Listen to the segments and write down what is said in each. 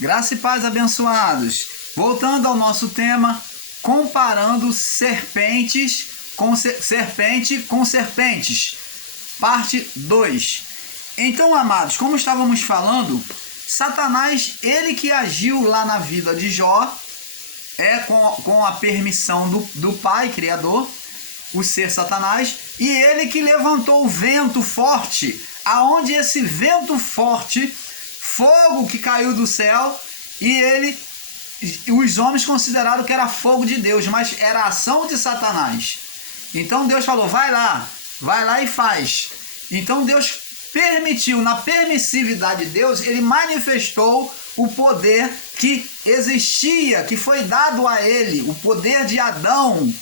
Graça e paz, abençoados. Voltando ao nosso tema, comparando serpente com serpentes, parte 2. Então, amados, como estávamos falando, Satanás, ele que agiu lá na vida de Jó, com a permissão do Pai Criador, o ser Satanás, e ele que levantou o vento forte, aonde esse vento forte, fogo que caiu do céu, e os homens consideraram que era fogo de Deus, mas era a ação de Satanás. Então Deus falou, vai lá e faz. Então Deus permitiu, na permissividade de Deus, ele manifestou o poder que existia, que foi dado a ele, o poder de Adão,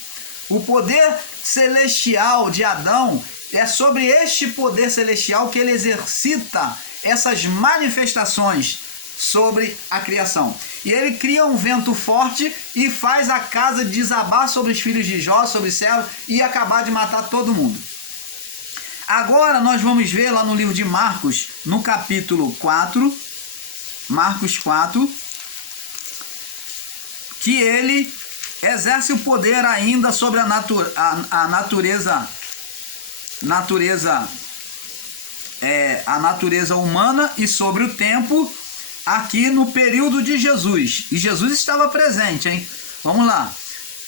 o poder celestial de Adão. É sobre este poder celestial que ele exercita essas manifestações sobre a criação. E ele cria um vento forte e faz a casa desabar sobre os filhos de Jó, sobre os céus, e acabar de matar todo mundo. Agora nós vamos ver lá no livro de Marcos, no capítulo 4, Marcos 4, que ele exerce o poder ainda sobre a natureza humana e sobre o tempo, aqui no período de Jesus. E Jesus estava presente, hein? Vamos lá.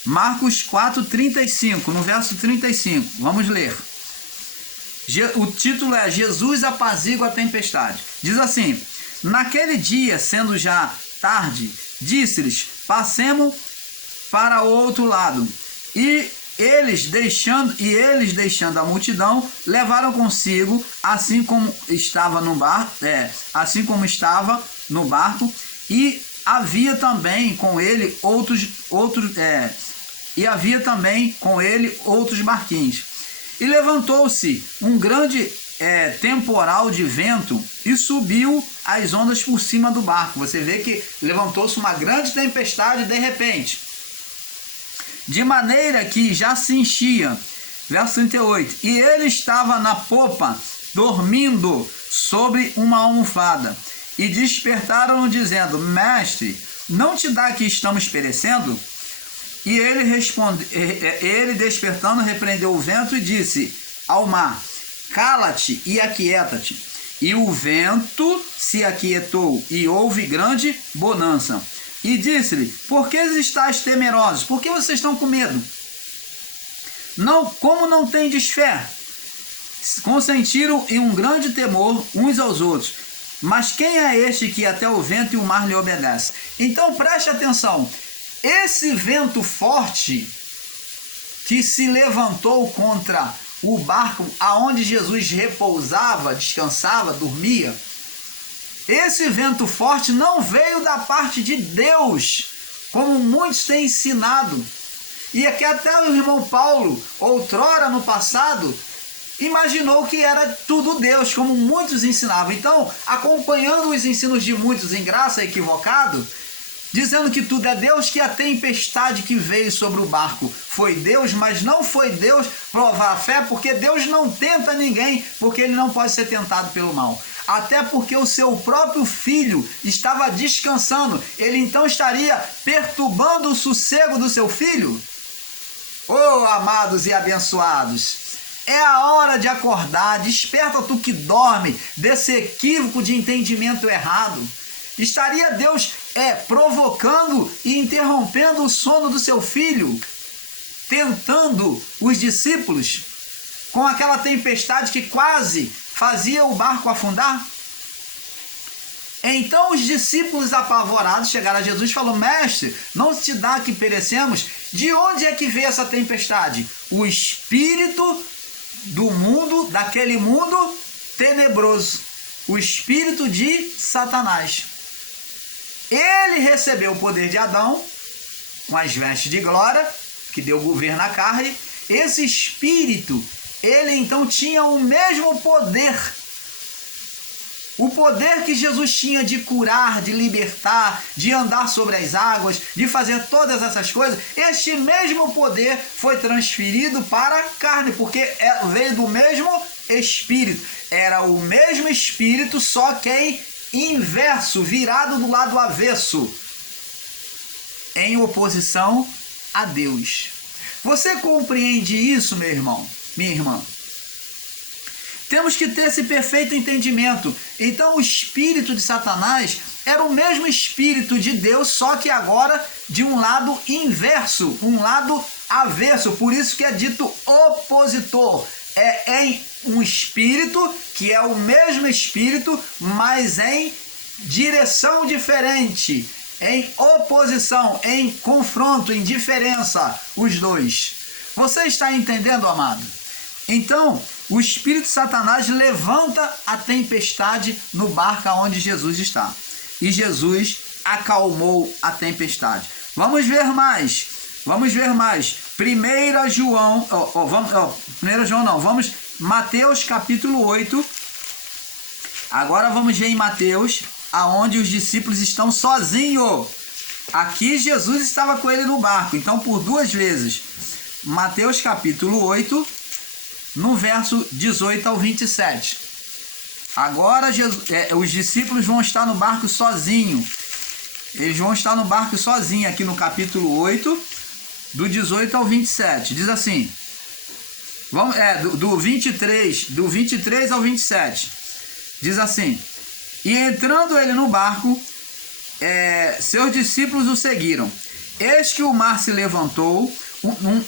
Marcos 4:35, no verso 35. Vamos ler. O título é Jesus apazigua a tempestade. Diz assim: naquele dia, sendo já tarde, disse-lhes: passemos para o outro lado. E eles deixando a multidão, levaram consigo, assim como estava no barco, e havia também com ele outros barquinhos. E levantou-se um grande temporal de vento e subiu as ondas por cima do barco. Você vê que levantou-se uma grande tempestade de repente, de maneira que já se enchia. Verso 38. E ele estava na popa, dormindo sobre uma almofada. E despertaram-no, dizendo: Mestre, não te dá que estamos perecendo? E ele despertando, repreendeu o vento e disse ao mar: cala-te e aquieta-te. E o vento se aquietou, e houve grande bonança. E disse-lhe: por que estáis temerosos? Por que vocês estão com medo? Como não tendes fé? Consentiram em um grande temor uns aos outros. Mas quem é este que até o vento e o mar lhe obedece? Então preste atenção. Esse vento forte que se levantou contra o barco aonde Jesus repousava, descansava, dormia, esse vento forte não veio da parte de Deus, como muitos têm ensinado. E aqui até o irmão Paulo, outrora no passado, imaginou que era tudo Deus, como muitos ensinavam. Então, acompanhando os ensinos de muitos em graça equivocado, dizendo que tudo é Deus, que a tempestade que veio sobre o barco foi Deus, mas não foi Deus provar a fé, porque Deus não tenta ninguém, porque ele não pode ser tentado pelo mal. Até porque o seu próprio filho estava descansando, ele então estaria perturbando o sossego do seu filho? Oh, amados e abençoados, é a hora de acordar. Desperta tu que dorme desse equívoco de entendimento errado. Estaria Deus provocando e interrompendo o sono do seu filho, tentando os discípulos com aquela tempestade que quase fazia o barco afundar? Então os discípulos apavorados chegaram a Jesus e falaram: mestre, não te dá que perecemos? De onde é que veio essa tempestade? O espírito do mundo, daquele mundo tenebroso, o espírito de Satanás. Ele recebeu o poder de Adão, com as vestes de glória, que deu governo à carne. Esse espírito, ele então tinha o mesmo poder. O poder que Jesus tinha de curar, de libertar, de andar sobre as águas, de fazer todas essas coisas, este mesmo poder foi transferido para a carne, porque veio do mesmo Espírito. Era o mesmo Espírito, só quem inverso, virado do lado avesso, em oposição a Deus. Você compreende isso, meu irmão, minha irmã? Temos que ter esse perfeito entendimento. Então o espírito de Satanás era o mesmo espírito de Deus, só que agora de um lado inverso, um lado avesso. Por isso que é dito opositor. É em um espírito que é o mesmo espírito, mas em direção diferente, em oposição, em confronto, em diferença, os dois. Você está entendendo, amado? Então, o espírito de Satanás levanta a tempestade no barco onde Jesus está. E Jesus acalmou a tempestade. Vamos ver mais. Vamos ver mais. 1 João, vamos Mateus capítulo 8. Agora vamos ver em Mateus, aonde os discípulos estão sozinhos. Aqui Jesus estava com ele no barco, então por duas vezes. Mateus capítulo 8, no verso 18 ao 27. Agora os discípulos vão estar no barco sozinhos. Eles vão estar no barco sozinhos aqui no capítulo 8, do 18 ao 27. Diz assim, do 23 ao 27. Diz assim: e entrando ele no barco, seus discípulos o seguiram. Eis que o mar se levantou,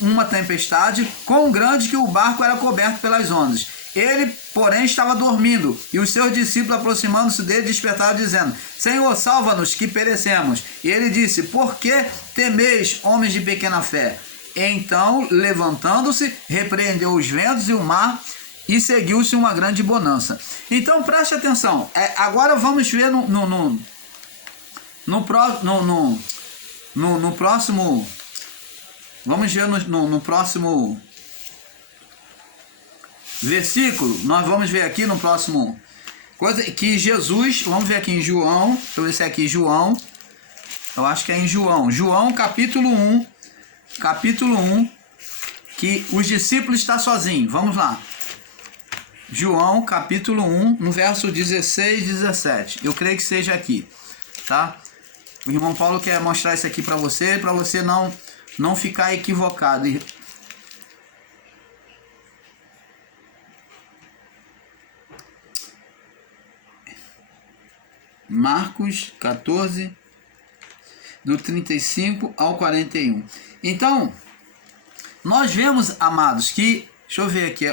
uma tempestade, quão grande que o barco era coberto pelas ondas. Ele, porém, estava dormindo, e os seus discípulos, aproximando-se dele, despertaram, dizendo: Senhor, salva-nos, que perecemos. E ele disse: por que temeis, homens de pequena fé? Então, levantando-se, repreendeu os ventos e o mar, e seguiu-se uma grande bonança. Então, preste atenção. Agora vamos ver no próximo. Vamos ver no próximo versículo. Nós vamos ver aqui no próximo coisa que Jesus, vamos ver aqui em João, deixa eu ver se é aqui João. Eu acho que é em João capítulo 1, que os discípulos estão sozinhos. Vamos lá. João capítulo 1, no verso 16 e 17. Eu creio que seja aqui, tá? O irmão Paulo quer mostrar isso aqui para você não ficar equivocado. Marcos 14, do 35 ao 41. Então, nós vemos, amados, que, deixa eu ver aqui,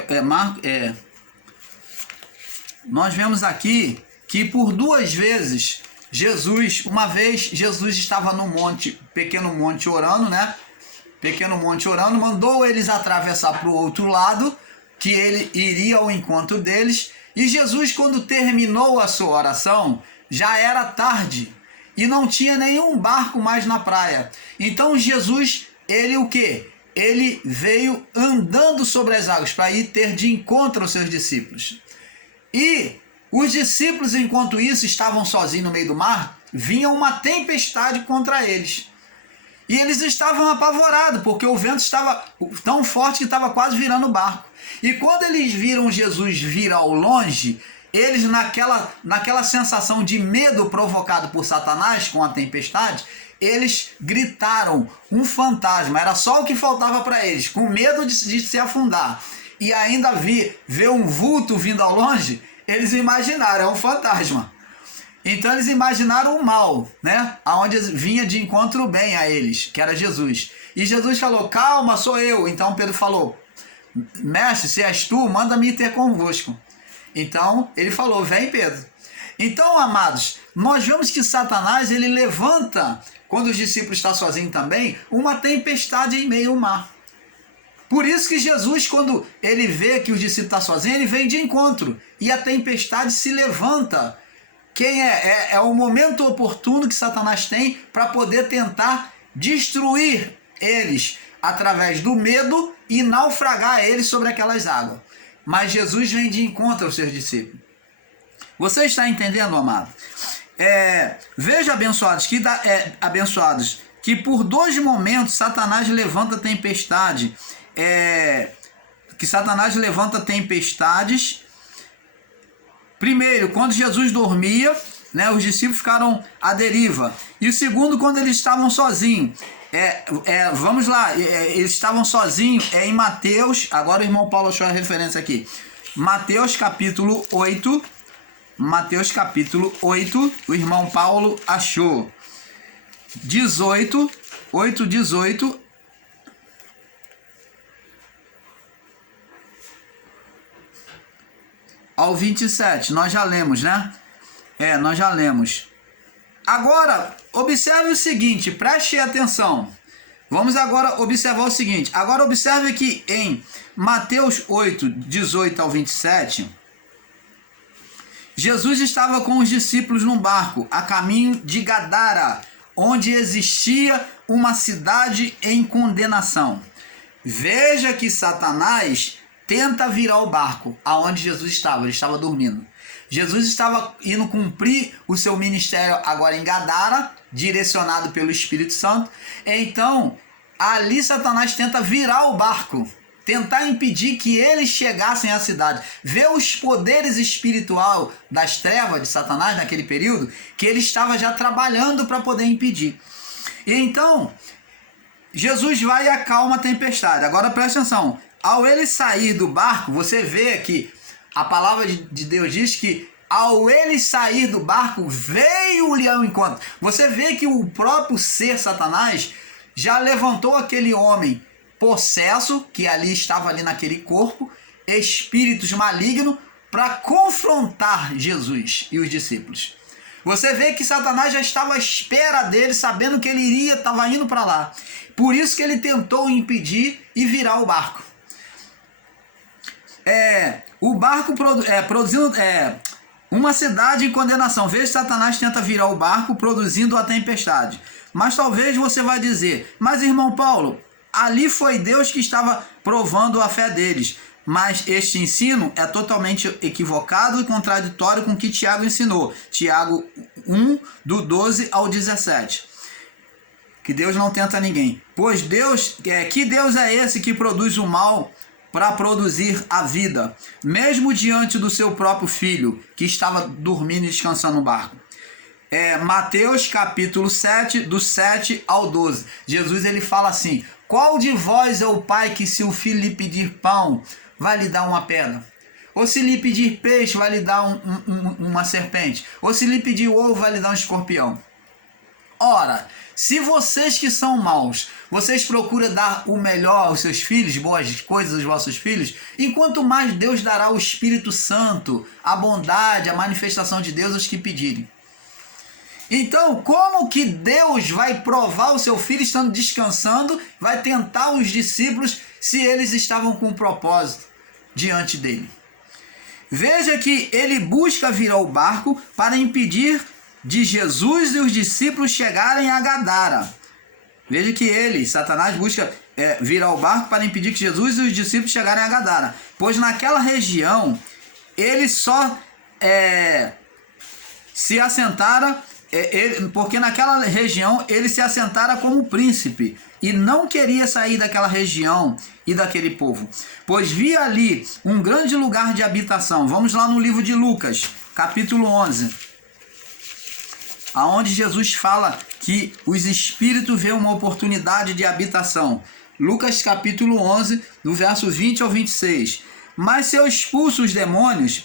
nós vemos aqui que por duas vezes uma vez Jesus estava no monte, pequeno monte orando, né? Pequeno monte orando, mandou eles atravessar para o outro lado, que ele iria ao encontro deles. E Jesus, quando terminou a sua oração, já era tarde e não tinha nenhum barco mais na praia. Então Jesus, ele o quê? Ele veio andando sobre as águas para ir ter de encontro aos seus discípulos. E os discípulos, enquanto isso, estavam sozinhos no meio do mar, vinha uma tempestade contra eles. E eles estavam apavorados, porque o vento estava tão forte que estava quase virando o barco. E quando eles viram Jesus vir ao longe, eles naquela sensação de medo provocado por Satanás com a tempestade, eles gritaram um fantasma. Era só o que faltava para eles, com medo de se afundar. E ainda ver um vulto vindo ao longe, eles imaginaram, é um fantasma. Então eles imaginaram o mal, né? Aonde vinha de encontro o bem a eles, que era Jesus. E Jesus falou: calma, sou eu. Então Pedro falou: mestre, se és tu, manda-me ter convosco. Então ele falou: vem, Pedro. Então, amados, nós vemos que Satanás, ele levanta, quando os discípulos estão sozinhos também, uma tempestade em meio ao mar. Por isso que Jesus, quando ele vê que os discípulos estão sozinhos, ele vem de encontro. E a tempestade se levanta. Quem é o momento oportuno que Satanás tem para poder tentar destruir eles através do medo e naufragar eles sobre aquelas águas. Mas Jesus vem de encontro aos seus discípulos. Você está entendendo, amado? Veja, abençoados, que por dois momentos Satanás levanta tempestade. Que Satanás levanta tempestades. Primeiro, quando Jesus dormia, né, os discípulos ficaram à deriva. E o segundo, quando eles estavam sozinhos. Vamos lá, eles estavam sozinhos em Mateus. Agora o irmão Paulo achou a referência aqui. Mateus capítulo 8. Mateus capítulo 8, o irmão Paulo achou 18 ao 27. Nós já lemos, né? Nós já lemos. Agora, observe o seguinte, preste atenção. Vamos agora observar o seguinte. Agora observe que em Mateus 8, 18 ao 27, Jesus estava com os discípulos num barco, a caminho de Gadara, onde existia uma cidade em condenação. Veja que Satanás tenta virar o barco aonde Jesus estava. Ele estava dormindo. Jesus estava indo cumprir o seu ministério agora em Gadara, direcionado pelo Espírito Santo. Então, ali Satanás tenta virar o barco, tentar impedir que eles chegassem à cidade. Ver os poderes espirituais das trevas de Satanás naquele período, que ele estava já trabalhando para poder impedir. E então, Jesus vai e acalma a tempestade. Agora presta atenção. Ao ele sair do barco, você vê que a palavra de Deus diz que ao ele sair do barco, veio-lhe ao encontro. Você vê que o próprio ser Satanás já levantou aquele homem possesso, que ali estava ali naquele corpo, espíritos malignos, para confrontar Jesus e os discípulos. Você vê que Satanás já estava à espera dele, sabendo que ele estava indo para lá. Por isso que ele tentou impedir e virar o barco. O barco produzindo uma cidade em condenação. Veja, Satanás tenta virar o barco produzindo a tempestade. Mas talvez você vai dizer, mas irmão Paulo, ali foi Deus que estava provando a fé deles. Mas este ensino é totalmente equivocado e contraditório com o que Tiago ensinou. Tiago 1, do 12 ao 17. Que Deus não tenta ninguém. Pois que Deus é esse que produz o mal para produzir a vida, mesmo diante do seu próprio filho, que estava dormindo e descansando no barco. Mateus capítulo 7, do 7 ao 12. Jesus ele fala assim: qual de vós é o pai que, se o filho lhe pedir pão, vai lhe dar uma pedra? Ou se lhe pedir peixe, vai lhe dar uma serpente? Ou se lhe pedir ovo, vai lhe dar um escorpião? Ora, se vocês que são maus, vocês procuram dar o melhor aos seus filhos, boas coisas aos vossos filhos, enquanto mais Deus dará o Espírito Santo, a bondade, a manifestação de Deus aos que pedirem. Então, como que Deus vai provar o seu filho estando descansando, vai tentar os discípulos se eles estavam com um propósito diante dele? Veja que ele busca virar o barco para impedir de Jesus e os discípulos chegarem a Gadara. Veja que Satanás busca virar o barco para impedir que Jesus e os discípulos chegarem a Gadara. Pois naquela região, ele só se assentara, porque naquela região ele se assentara como príncipe e não queria sair daquela região e daquele povo, pois via ali um grande lugar de habitação. Vamos lá no livro de Lucas, capítulo 11, aonde Jesus fala que os espíritos vêem uma oportunidade de habitação. Lucas capítulo 11, do verso 20 ao 26. Mas se eu expulso os demônios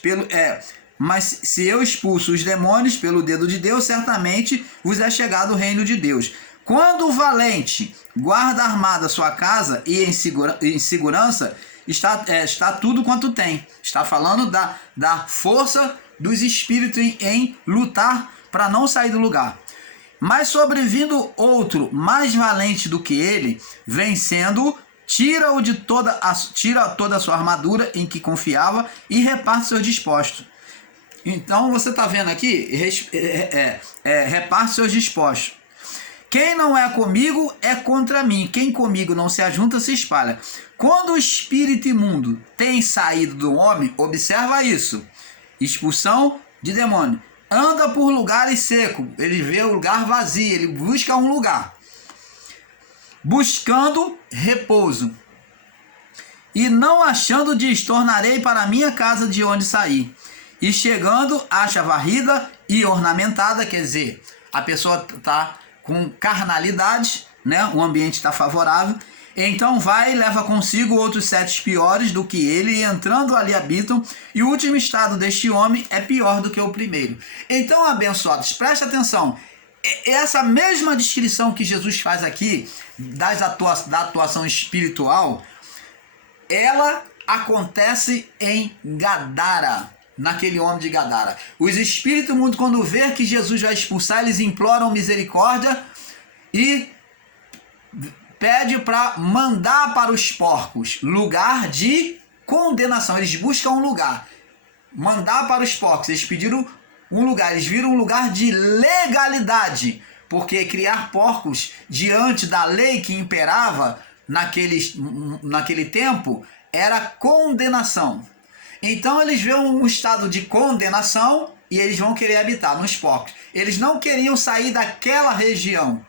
pelo dedo de Deus, certamente vos é chegado o reino de Deus. Quando o valente guarda armada sua casa e em segurança, está tudo quanto tem. Está falando da força dos espíritos em lutar para não sair do lugar. Mas sobrevindo outro mais valente do que ele, vencendo, tira toda a sua armadura em que confiava e reparte seus dispostos. Então você está vendo aqui, reparte seus dispostos. Quem não é comigo é contra mim. Quem comigo não se ajunta, se espalha. Quando o espírito imundo tem saído do homem, observa isso. Expulsão de demônio. Anda por lugares secos. Ele vê o lugar vazio. Ele busca um lugar. Buscando repouso. E não achando, diz: tornarei para a minha casa de onde saí. E chegando, acha varrida e ornamentada, quer dizer, a pessoa está com carnalidade, né? O ambiente está favorável. Então vai e leva consigo outros 7 piores do que ele, e entrando ali habitam, e o último estado deste homem é pior do que o primeiro. Então, abençoados, preste atenção, essa mesma descrição que Jesus faz aqui, da atuação espiritual, ela acontece em Gadara, naquele homem de Gadara. Os espíritos imundos, quando vê que Jesus vai expulsar, eles imploram misericórdia e pede para mandar para os porcos, lugar de condenação. Eles buscam um lugar, mandar para os porcos. Eles pediram um lugar, eles viram um lugar de legalidade, porque criar porcos diante da lei que imperava naquele tempo era condenação. Então eles veem um estado de condenação e eles vão querer habitar nos porcos. Eles não queriam sair daquela região.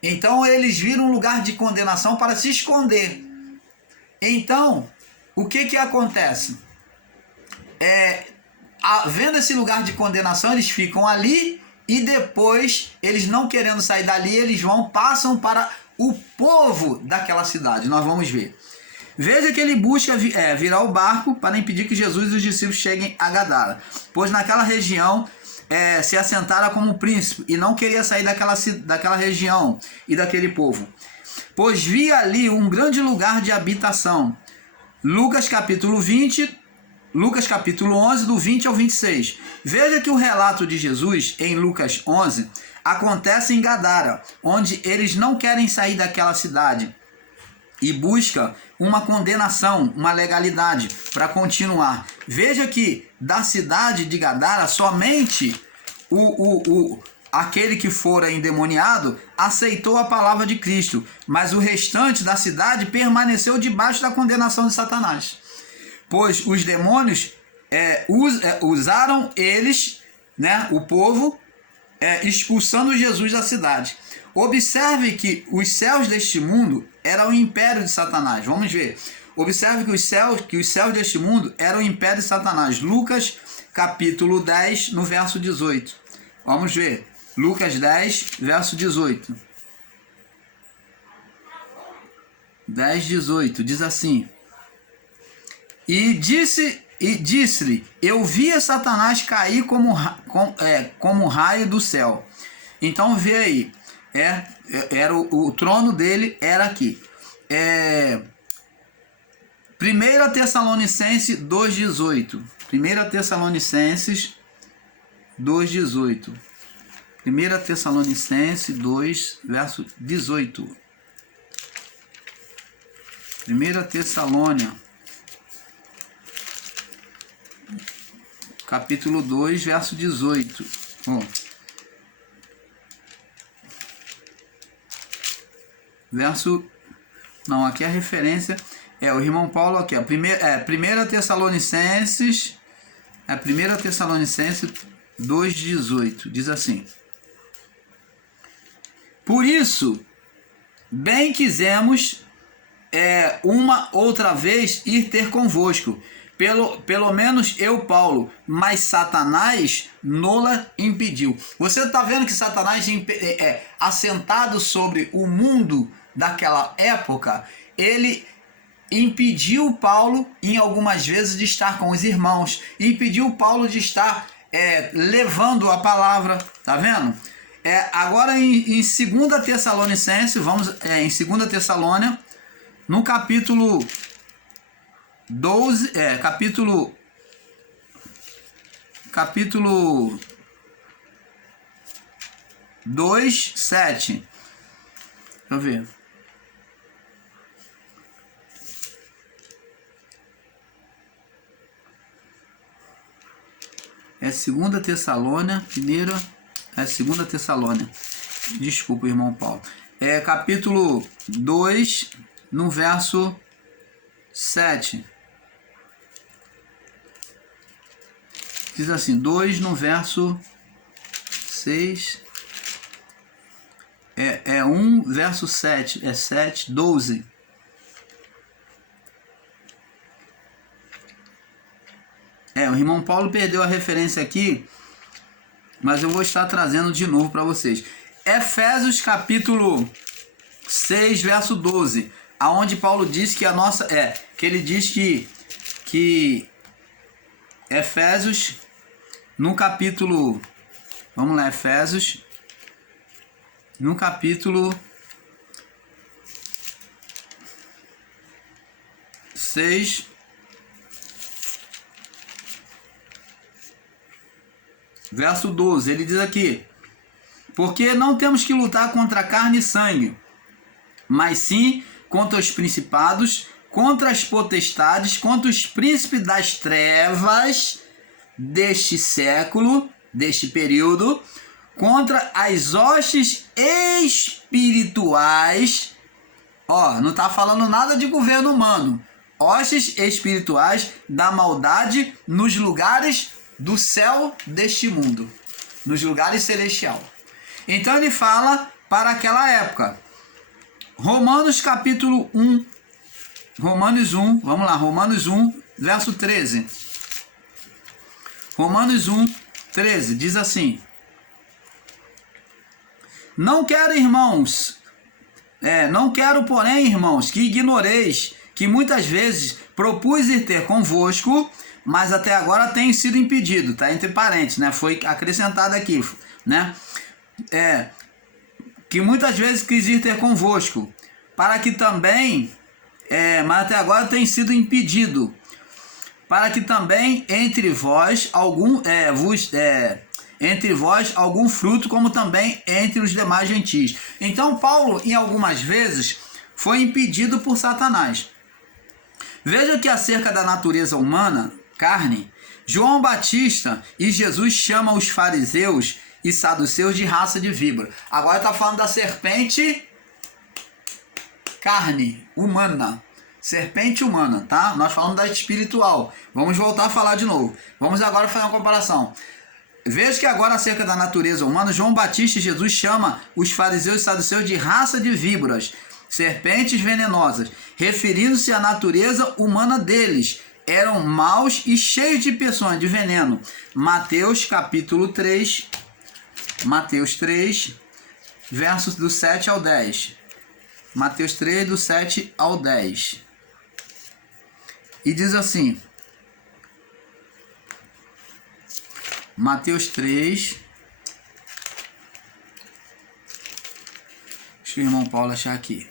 Então eles viram um lugar de condenação para se esconder. Então, o que acontece? Vendo esse lugar de condenação, eles ficam ali e depois, eles não querendo sair dali, eles passam para o povo daquela cidade. Nós vamos ver. Veja que ele busca virar o barco para impedir que Jesus e os discípulos cheguem a Gadara, pois naquela região se assentara como príncipe e não queria sair daquela região e daquele povo, pois via ali um grande lugar de habitação. Lucas capítulo 11, do 20 ao 26. Veja que o relato de Jesus em Lucas 11 acontece em Gadara, onde eles não querem sair daquela cidade e busca uma condenação, uma legalidade para continuar. Veja que da cidade de Gadara, somente aquele que fora endemoniado aceitou a palavra de Cristo, mas o restante da cidade permaneceu debaixo da condenação de Satanás, pois os demônios usaram eles, né, o povo, expulsando Jesus da cidade. Observe que os céus deste mundo eram o império de Satanás. Vamos ver. Observe que os céus deste mundo eram o império de Satanás. Lucas capítulo 10, no verso 18. Vamos ver. Lucas 10, verso 18. 10, 18. Diz assim: E disse-lhe, eu via Satanás cair como um raio do céu. Então vê aí. O trono dele era aqui. 1 Tessalonicenses 2,18. 1 Tessalonicenses 2,18. 1 Tessalonicenses 2, verso 18. 1 Tessalônia, capítulo 2, verso 18. Aqui a referência o irmão Paulo aqui, 1 Tessalonicenses 2,18, diz assim: Por isso, bem quisemos uma outra vez ir ter convosco, pelo menos eu, Paulo, mas Satanás nola impediu. Você está vendo que Satanás assentado sobre o mundo daquela época, ele impediu Paulo em algumas vezes de estar com os irmãos, impediu Paulo de estar levando a palavra, tá vendo? Agora em 2 Tessalonicenses, vamos em 2 Tessalônia, no capítulo 12, capítulo 2, 7. Deixa eu ver. É 2 Tessalônia, primeira, 2 Tessalônia. Desculpa, irmão Paulo. Capítulo 2, no verso 7. Diz assim, 2 no verso 6. 1 verso 7. 7, 12. O irmão Paulo perdeu a referência aqui, mas eu vou estar trazendo de novo para vocês. Efésios capítulo 6, verso 12, aonde Paulo diz que que ele diz que Efésios, no capítulo, vamos lá, Efésios, no capítulo 6, verso 12, ele diz aqui: porque não temos que lutar contra carne e sangue, mas sim contra os principados, contra as potestades, contra os príncipes das trevas deste século, deste período, contra as hostes espirituais. Não está falando nada de governo humano. Hostes espirituais da maldade nos lugares do céu deste mundo, nos lugares celestiais. Então ele fala para aquela época. Romanos capítulo 1, Romanos 1, vamos lá, Romanos 1, verso 13. Romanos 1, 13, diz assim: não quero, porém, irmãos, que ignoreis que muitas vezes propus ir ter convosco, mas até agora tenho sido impedido, tá entre parênteses, né? Foi acrescentado aqui, né? Que muitas vezes quis ir ter convosco, para que também, mas até agora tem sido impedido, para que também entre vós algum fruto, como também entre os demais gentios. Então Paulo, em algumas vezes, foi impedido por Satanás. Veja que acerca da natureza humana, carne, João Batista e Jesus chamam os fariseus e saduceus de raça de víbora. Agora está falando da serpente carne, humana. Serpente humana, tá? Nós falamos da espiritual. Vamos voltar a falar de novo. Vamos agora fazer uma comparação. Veja que agora acerca da natureza humana, João Batista e Jesus chama os fariseus e saduceus de raça de víboras, serpentes venenosas, referindo-se à natureza humana deles. Eram maus e cheios de peçonhas, de veneno. Mateus capítulo 3, Mateus 3, versos do 7 ao 10. Mateus 3, do 7 ao 10. E diz assim, Mateus 3, deixa o irmão Paulo achar aqui.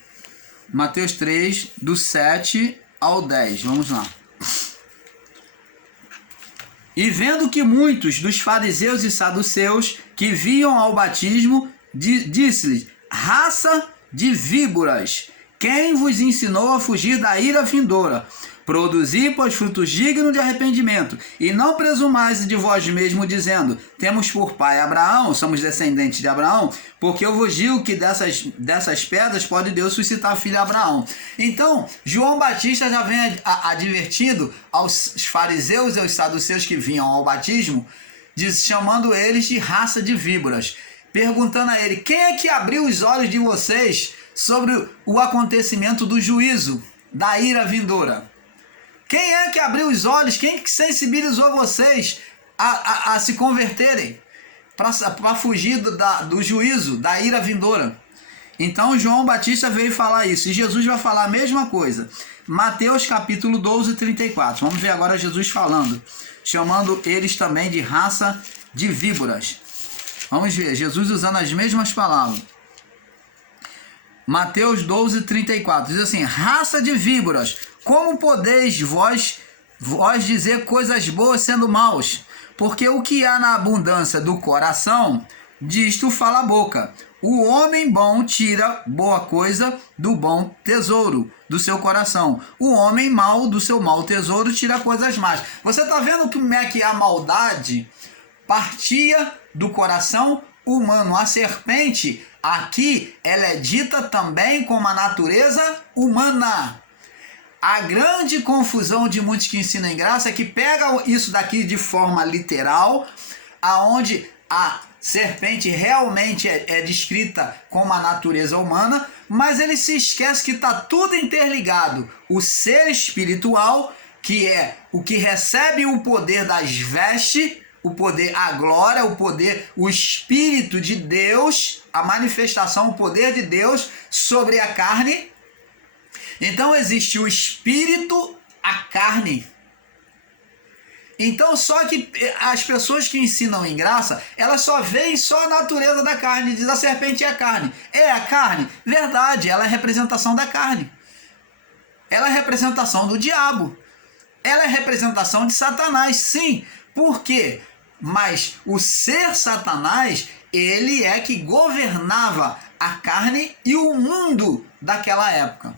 Mateus 3, do 7 ao 10, vamos lá. E vendo que muitos dos fariseus e saduceus que vinham ao batismo, disse-lhes: raça de víboras, quem vos ensinou a fugir da ira vindoura? Produzi, pois, frutos dignos de arrependimento, e não presumais de vós mesmo, dizendo: temos por pai Abraão, somos descendentes de Abraão, porque eu vos digo que dessas pedras pode Deus suscitar filho a Abraão. Então, João Batista já vem advertindo aos fariseus e aos saduceus que vinham ao batismo, chamando eles de raça de víboras, perguntando a ele: quem é que abriu os olhos de vocês sobre o acontecimento do juízo, da ira vindoura? Quem é que abriu os olhos? Quem que sensibilizou vocês a se converterem? Para fugir do juízo, da ira vindoura. Então João Batista veio falar isso. E Jesus vai falar a mesma coisa. Mateus capítulo 12, 34. Vamos ver agora Jesus falando. Chamando eles também de raça de víboras. Vamos ver. Jesus usando as mesmas palavras. Mateus 12, 34. Diz assim: raça de víboras, como podeis vós dizer coisas boas sendo maus? Porque o que há na abundância do coração, disto fala a boca. O homem bom tira boa coisa do bom tesouro do seu coração. O homem mau do seu mau tesouro tira coisas más. Você está vendo como é que a maldade partia do coração humano? A serpente aqui, ela é dita também como a natureza humana. A grande confusão de muitos que ensinam em graça é que pega isso daqui de forma literal, aonde a serpente realmente é descrita como a natureza humana, mas ele se esquece que está tudo interligado. O ser espiritual, que é o que recebe o poder das vestes, o poder, a glória, o poder, o Espírito de Deus, a manifestação, o poder de Deus sobre a carne. Então existe o Espírito, a carne. Então só que as pessoas que ensinam em graça, elas só veem só a natureza da carne, diz a serpente é a carne. É a carne? Verdade, ela é representação da carne. Ela é representação do diabo. Ela é representação de Satanás, sim. Por quê? Mas o ser Satanás, ele é que governava a carne e o mundo daquela época.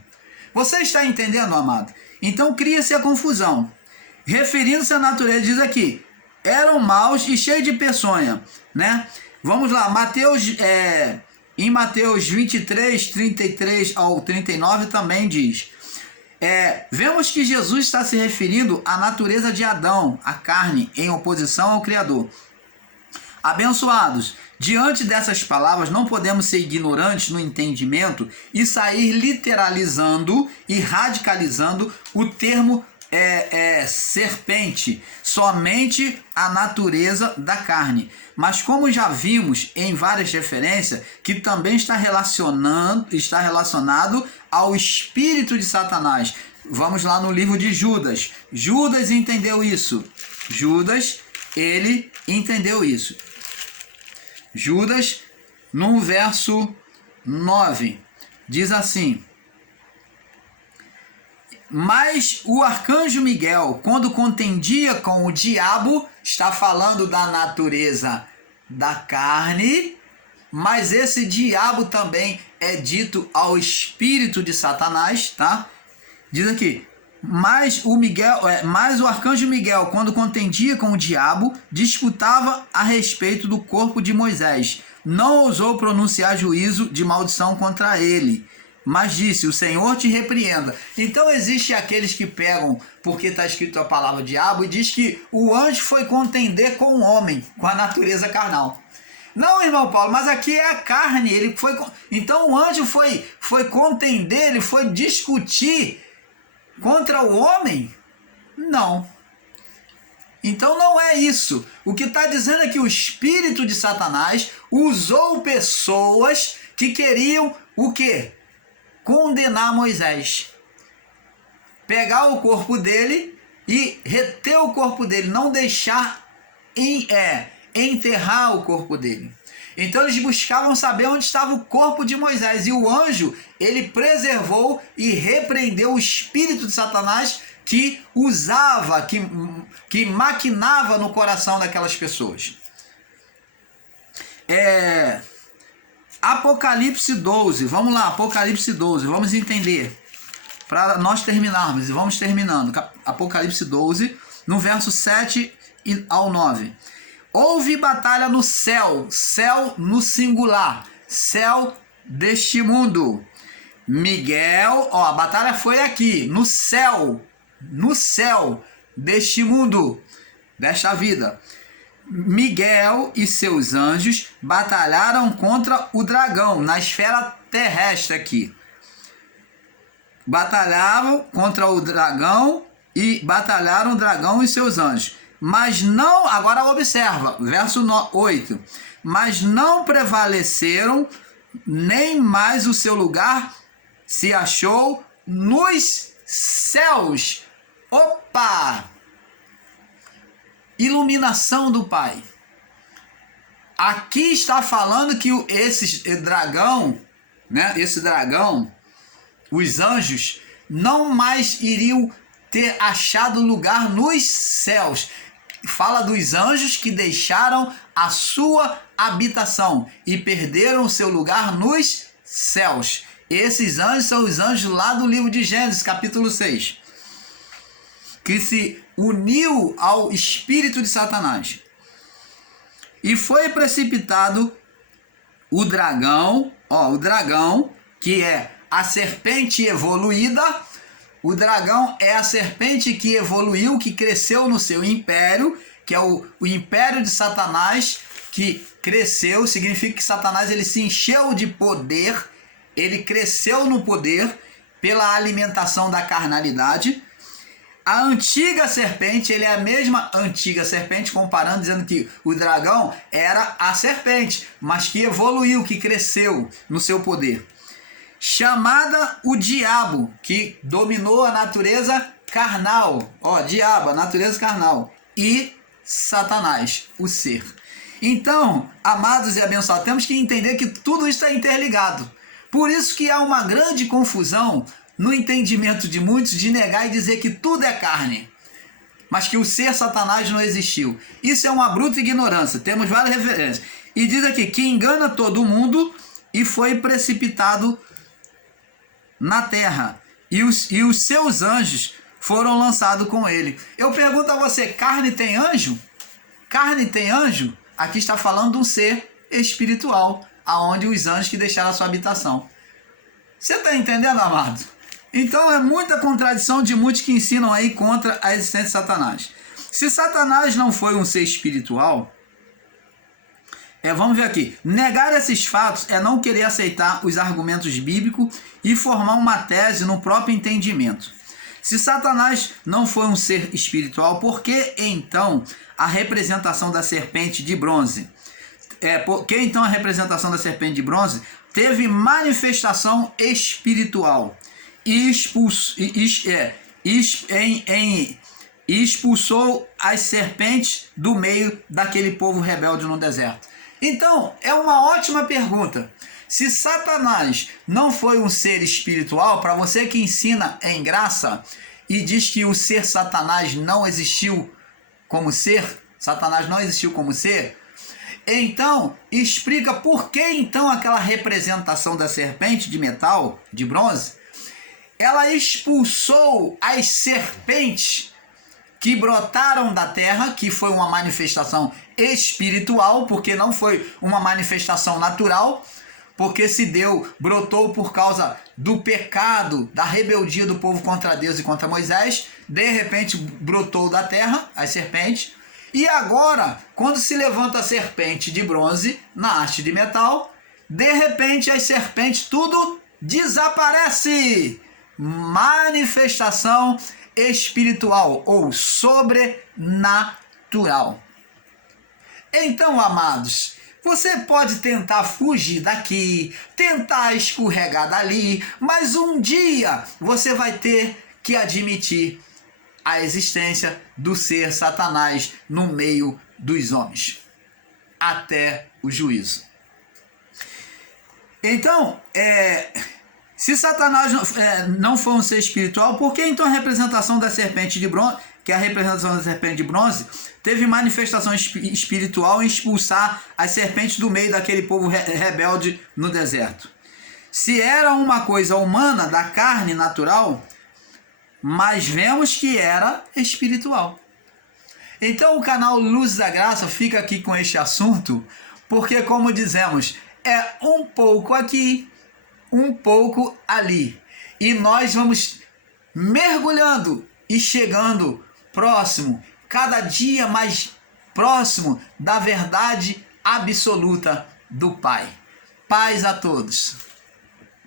Você está entendendo, amado? Então cria-se a confusão. Referindo-se à natureza, diz aqui, eram maus e cheios de peçonha, né? Vamos lá, em Mateus 23, 33 ao 39 também diz, vemos que Jesus está se referindo à natureza de Adão, a carne, em oposição ao Criador. Abençoados, diante dessas palavras não podemos ser ignorantes no entendimento e sair literalizando e radicalizando o termo serpente, somente a natureza da carne. Mas como já vimos em várias referências, que também está relacionado ao espírito de Satanás. Vamos lá no livro de Judas. Judas entendeu isso. Judas, ele entendeu isso. Judas, no verso 9, diz assim: mas o arcanjo Miguel, quando contendia com o diabo, está falando da natureza da carne, mas esse diabo também é dito ao espírito de Satanás, tá? Diz aqui, mas o arcanjo Miguel, quando contendia com o diabo, disputava a respeito do corpo de Moisés. Não ousou pronunciar juízo de maldição contra ele, mas disse, o Senhor te repreenda. Então existe aqueles que pegam, porque está escrito a palavra diabo, e diz que o anjo foi contender com o homem, com a natureza carnal. Não, irmão Paulo, mas aqui é a carne. Então o anjo foi contender, ele foi discutir contra o homem? Não. Então não é isso. O que está dizendo é que o espírito de Satanás usou pessoas que queriam o quê? Condenar Moisés. Pegar o corpo dele e reter o corpo dele, não deixar enterrar o corpo dele. Então eles buscavam saber onde estava o corpo de Moisés, e o anjo, ele preservou e repreendeu o espírito de Satanás que usava, que maquinava no coração daquelas pessoas. Apocalipse 12, vamos lá, Apocalipse 12, vamos entender, para nós terminarmos, e vamos terminando, Apocalipse 12, no verso 7 ao 9. Houve batalha no céu, céu no singular, céu deste mundo. Miguel, a batalha foi aqui, no céu deste mundo, desta vida. Miguel e seus anjos batalharam contra o dragão, na esfera terrestre aqui. Batalhavam contra o dragão e batalharam o dragão e seus anjos. Mas não, agora observa, verso 8. Mas não prevaleceram, nem mais o seu lugar se achou nos céus. Opa! Iluminação do Pai. Aqui está falando que esse dragão, os anjos, não mais iriam ter achado lugar nos céus. Fala dos anjos que deixaram a sua habitação e perderam o seu lugar nos céus. Esses anjos são os anjos lá do livro de Gênesis, capítulo 6, que se uniu ao espírito de Satanás. E foi precipitado o dragão, que é a serpente evoluída. O dragão é a serpente que evoluiu, que cresceu no seu império, que é o império de Satanás, que cresceu, significa que Satanás ele se encheu de poder, ele cresceu no poder pela alimentação da carnalidade. A antiga serpente, ele é a mesma antiga serpente, comparando, dizendo que o dragão era a serpente, mas que evoluiu, que cresceu no seu poder. Chamada o diabo, que dominou a natureza carnal. Ó, diabo, a natureza carnal. E Satanás, o ser. Então, amados e abençoados, temos que entender que tudo isso está interligado. Por isso que há uma grande confusão no entendimento de muitos de negar e dizer que tudo é carne, mas que o ser Satanás não existiu. Isso é uma bruta ignorância. Temos várias referências. E diz aqui que engana todo mundo e foi precipitado na terra. E os seus anjos foram lançados com ele. Eu pergunto a você, carne tem anjo? Carne tem anjo? Aqui está falando de um ser espiritual, aonde os anjos que deixaram a sua habitação. Você está entendendo, amado? Então é muita contradição de muitos que ensinam aí contra a existência de Satanás. Se Satanás não foi um ser espiritual, vamos ver aqui, negar esses fatos é não querer aceitar os argumentos bíblicos e formar uma tese no próprio entendimento. Se Satanás não foi um ser espiritual, por que então a representação da serpente de bronze? Por que então a representação da serpente de bronze teve manifestação espiritual e expulsou as serpentes do meio daquele povo rebelde no deserto? Então, é uma ótima pergunta. Se Satanás não foi um ser espiritual, para você que ensina em graça e diz que o ser Satanás não existiu como ser, Satanás não existiu como ser, então explica por que então aquela representação da serpente de metal, de bronze, ela expulsou as serpentes que brotaram da terra, que foi uma manifestação espiritual, porque não foi uma manifestação natural, porque brotou por causa do pecado, da rebeldia do povo contra Deus e contra Moisés, de repente brotou da terra as serpentes, e agora, quando se levanta a serpente de bronze na haste de metal, de repente as serpentes tudo desaparece. Manifestação espiritual ou sobrenatural. Então, amados, você pode tentar fugir daqui, tentar escorregar dali, mas um dia você vai ter que admitir a existência do ser Satanás no meio dos homens, até o juízo. Então, se Satanás não foi um ser espiritual, por que então a representação da serpente de bronze, que é a representação da serpente de bronze, teve manifestação espiritual em expulsar as serpentes do meio daquele povo rebelde no deserto? Se era uma coisa humana, da carne natural, mas vemos que era espiritual. Então o canal Luz da Graça fica aqui com este assunto, porque, como dizemos, é um pouco aqui, um pouco ali. E nós vamos mergulhando e chegando próximo, cada dia mais próximo da verdade absoluta do Pai. Paz a todos.